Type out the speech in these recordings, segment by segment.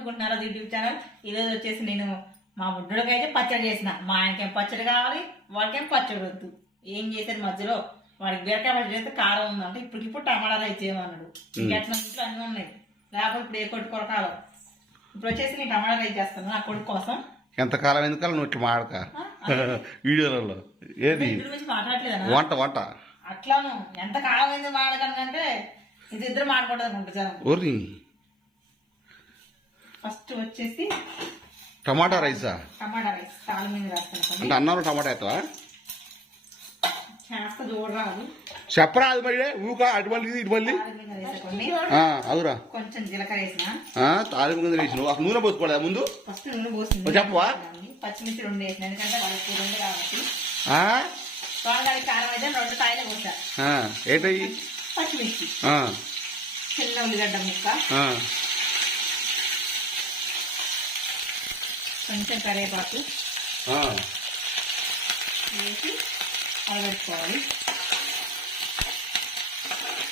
అనుకుంటున్నారు అది YouTube channel? ఈరోజు వచ్చేసి నేను మా బుడ్డుడికి అయితే పచ్చడి చేసిన. మా ఆయనకేం పచ్చడి కావాలి వాడికేం పచ్చడి వద్దు. ఏం చేశారు మధ్యలో? వాడికి బీరకాయ పచ్చడి చేస్తే కారం ఉందంటే. ఇప్పటికిప్పుడు టమాటా రైస్ చేయమన్నాడు. ఇంకెట్లా ఇంట్లో అన్నీ ఉన్నాయి. లేకపోతే ఇప్పుడు ఏ కొట్టు కొరకాలో. ఇప్పుడు వచ్చేసి నేను టమాటా రైస్ చేస్తాను నా కొడుకు కోసం. ఎంతకాలం ఎందుకాలం నువ్వు ఇట్లా మాడక? వీడియోలలో. ఏది? వంట వంట. అట్లాను. ఎంత కాలం ఎందుకు మాడకంటే ఇది ఇద్దరు మాడకూడదు అనుకుంటా ఫస్ట్ వచ్చేసి టమాటా రైసా? Tomato rice. తాళ మీద రాస్తాను. అంటే అన్నంలో టమాటా అవుతావా చేస్తా చూడరాదు చెప్పరా అది మరి ఊక అటు మళ్ళీ ఇటు మళ్ళీ. తాళి మీద వేసుకొని ఆ, అవురా. కొంచెం జీలకర్ర వేసిన. తాలింపు కింద అసలు నూనె పోసుకోలేదా ముందు? ఫస్ట్ నూనె చెప్పవా? పచ్చిమిర్చి రెండు వేసిన. ఎందుకంటే వాళ్ళకి రెండు కాబట్టి. ఆ? వాళ్ళకి కారం అయితే రెండు కాయలు పోసా. ఆ, ఏంటయ్యి? పచ్చిమిర్చి. చిన్న ఉల్లిగడ్డ ముక్క. కొంచెం కరివేపాకు. వేసి కలబెట్టుకోవాలి.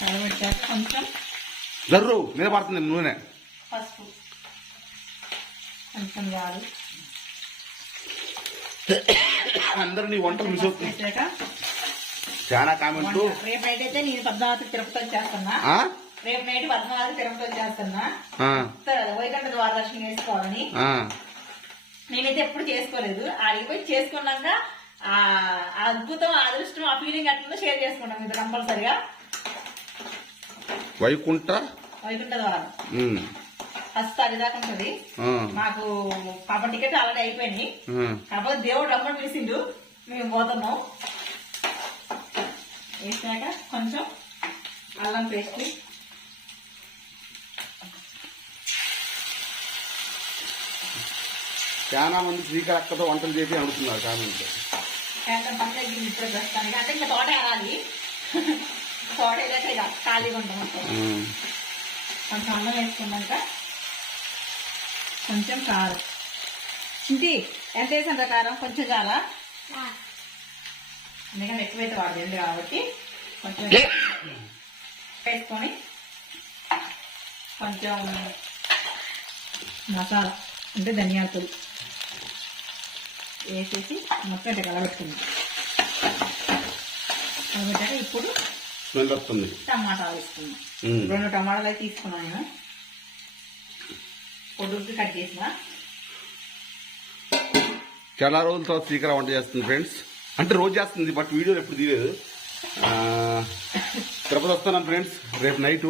కలబెట్టాక కొంచెం జర్రు మీద పడుతుంది నూనె. పసుపు. కొంచెం చాలు అందరూ నీ వంటలు మిస్ అవుతుంది చాలా కామెంట్లు వంట. రేపు నైట్ అయితే నేను పద్మావతి తిరుపతి చేస్తున్నా? రేపు నైట్ పద్మావతి తిరుపతి చేస్తున్నా. ఆ, వైకుంఠ ద్వారదర్శనం చేసుకోవాలని. నేనైతే ఎప్పుడు చేసుకోలేదు. ఆడికి పోయి చేసుకున్నాక ఆ అద్భుతం అదృష్టం ఆ ఫీలింగ్ అట్లా షేర్ చేసుకుంటాం ఇది కంపల్సరిగా. వైకుంఠ? వైకుంఠ ద్వారం. ఫస్ట్ అది దాకా ఉంటుంది. మాకు పాప టికెట్ ఆల్రెడీ అయిపోయినాయి ఆ. కాకపోతే దేవుడు రమ్మని పిలిచిండు. మేము పోతున్నాం. వేసాక కొంచెం అల్లం పేస్ట్ చాలా మంది శ్రీకర్ అక్కతో వంటలు చేసి అడుగుతున్నారు కామెంట్. కొంచెం అన్నం వేసుకున్నాక కొంచెం కారం. ఇంటి ఎంత వేసాను కారం కొంచెం చాలా? ఎందుకంటే ఎక్కువైతే వాడలేదు కాబట్టి కొంచెం వేసుకొని కొంచెం మసాలా అంటే ధనియాల పొడి. వేసేసి మొత్తం ఇట్లా కలబెట్టుకుంది. కలబెట్టాక ఇప్పుడు స్మెల్ వస్తుంది. టమాటాలు వేసుకున్నాం ఉమ్. రెండు టమాటాలు అయితే తీసుకున్నాను నేను. పొడుగుకి కట్ చేసిన. చాలా రోజుల తర్వాత శ్రీకర వంట చేస్తుంది ఫ్రెండ్స్. అంటే రోజు చేస్తుంది బట్ వీడియోలు ఎప్పుడు తీయలేదు. తిరుపతి వస్తున్నాం ఫ్రెండ్స్ రేపు నైట్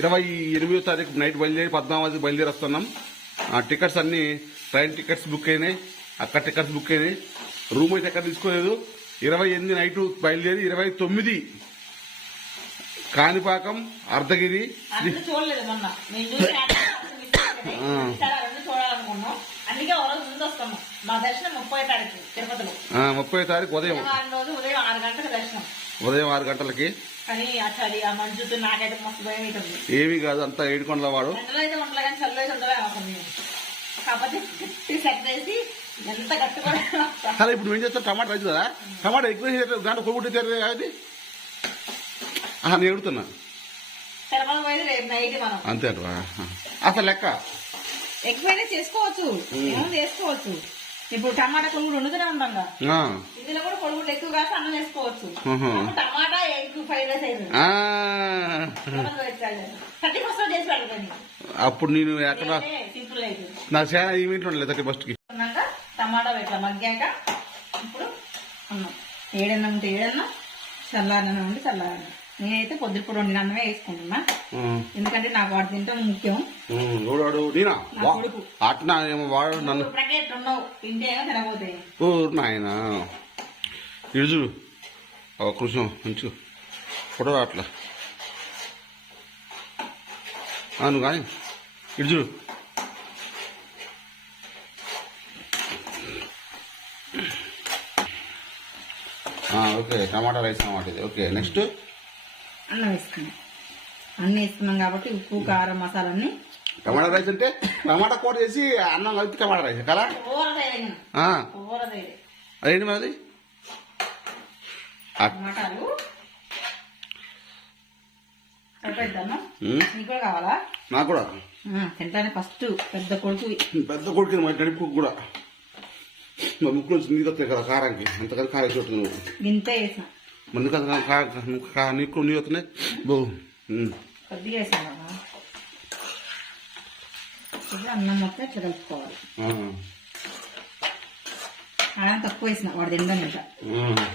ఇరవై ఎనిమిదో తారీఖు నైట్ బయలుదేరి పద్మావతి బయలుదేరి వస్తున్నాం. టికెట్స్ అన్ని ట్రైన్ టికెట్స్ బుక్ అయినాయి. అక్కడ టికెట్స్ బుక్ అయినాయి రూమ్ అయితే ఎక్కడ తీసుకోలేదు. ఇరవై ఎనిమిది నైట్ బయలుదేరి ఇరవై తొమ్మిది కాణిపాకం అర్ధగిరి ముప్పై తారీఖు ఉదయం. ఉదయం ఆరు గంటలకు ఏమీ కాదు అంతా ఏడుకొండల వాడు. కాకపోతే సరే. ఇప్పుడు ఏం చేస్తారు టమాటా రైతు కదా? టమాటా ఎక్కువ దాంట్లో కొడుకుంటే అది ఆహా, నేను అడుగుతున్నా మనం. అంతే అంటవా? అసలు లెక్క? ఎక్కువైనా చేసుకోవచ్చు. చేసుకోవచ్చు. ఇప్పుడు టమాటా కొనుగోలు వండుతూనే ఉంటాం కదా. ఇందులో కూడా కొడుకులు ఎక్కువ కాక అన్నం వేసుకోవచ్చు. టమాటా ఎగ్ ఫ్రైడ్ రైస్ అయింది ఫస్ట్ అప్పుడు నేను ఎక్కడ? నా చాలా ఈ ఇంట్లో ఉండలేదు థర్టీ ఫస్ట్కి. ఉన్నాక టమాటా పెట్టా మగ్గాక ఇప్పుడు అన్నం. ఏడన్నం ఉంటే ఏడన్నం చల్లారన్నం ఉంటే చల్లారన్నం. నేనైతే పొద్దుప్పుడు వండిన అన్నమే వేసుకుంటున్నా. ఎందుకంటే నాకు వాడు తింటాం ముఖ్యం. వాడు కొడుకు. వాడు నన్ను ప్రకెట్ ఉండవు తినబోతాయి నాయన. ఇడుచు ఫోటో అట్లా నువ్వు కానీ. ఇడుచు ఓకే టమాటా రైస్ అన్నమాట ఇది. ఓకే నెక్స్ట్ అన్నం వేసుకున్నాం. అన్నీ వేసుకున్నాం కాబట్టి ఉప్పు కారం మసాలా అన్ని టమాటా రైస్ అంటే టమాటా కూర చేసి అన్నం కలిపి టమాటా రైస్ కదా? అదేంటి మరి టమాటాలు. నీకు కూడా తింటానే ఫస్ట్ పెద్ద కొడుకు. పెద్ద కొడుకు మరి నడిపి కూడా. మా ముక్కు నుంచి నీరు వస్తాయి కదా కారానికి అంతకని కారం చోటు నువ్వు వేసిన ముందు కదా నీకు నీరు వస్తున్నాయి బో ఉమ్. కొద్దిగా వేసాను కదా ఇది అన్నం మొత్తం. అన్నం తక్కువ వేసిన వాడు తినడం ఇంకా ఆ.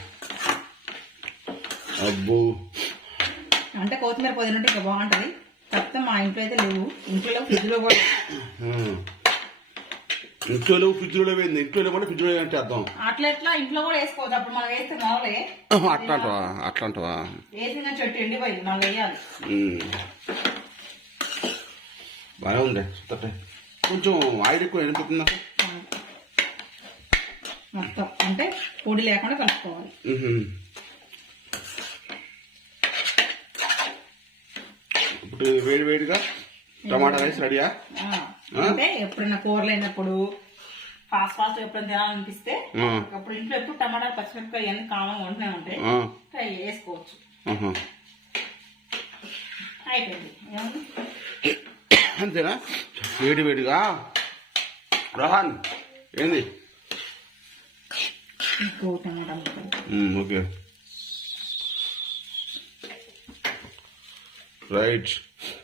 అబ్బో అంటే కొత్తిమీర ఉంటే ఇంకా బాగుంటుంది కాకపోతే మా ఇంట్లో అయితే లేవు ఇంట్లో ఫ్రిడ్జ్లో కూడా. ఇంట్లో ఫ్రిడ్జ్లో లేవు ఇంట్లో ఫ్రిడ్జ్లో లేవు అంటే అర్థం. అట్లా ఎట్లా? ఇంట్లో కూడా వేసుకోవచ్చు అప్పుడు మనం వేస్తే మామూలే ఆహా, అట్లా అంటావా అట్లా అంటావా వేసిన చెట్టు ఎండిపోయింది. మళ్ళీ వేయాలి. ఉమ్. బాగానే ఉంది. తట్టే కొంచెం ఆయిల్ ఎక్కువ ఎండిపోతుంది మొత్తం. అంటే పొడి లేకుండా కలుపుకోవాలి. ఇప్పుడు వేడి వేడిగా టమాటా రైస్ రెడీయా? అంటే ఎప్పుడైనా కూరలు అయినప్పుడు ఫాస్ట్ ఫాస్ట్ ఎప్పుడైనా తినాలనిపిస్తే. అప్పుడు ఇంట్లో ఎప్పుడు టమాటా పచ్చిమిరపకాయ ఇవన్నీ కామన్ ఉంటూనే ఉంటాయి. ఆ. ఫ్రై చేసుకోవచ్చు. అయిపోయింది? అంతేనా? వేడి వేడిగా. రహాన్ ఏంది? Okay. Right.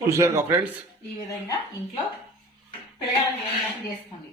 చూసారుగా ఫ్రెండ్స్ ఈ విధంగా ఇంట్లో పిల్లగాళ్ళకి ఏం చేసుకోండి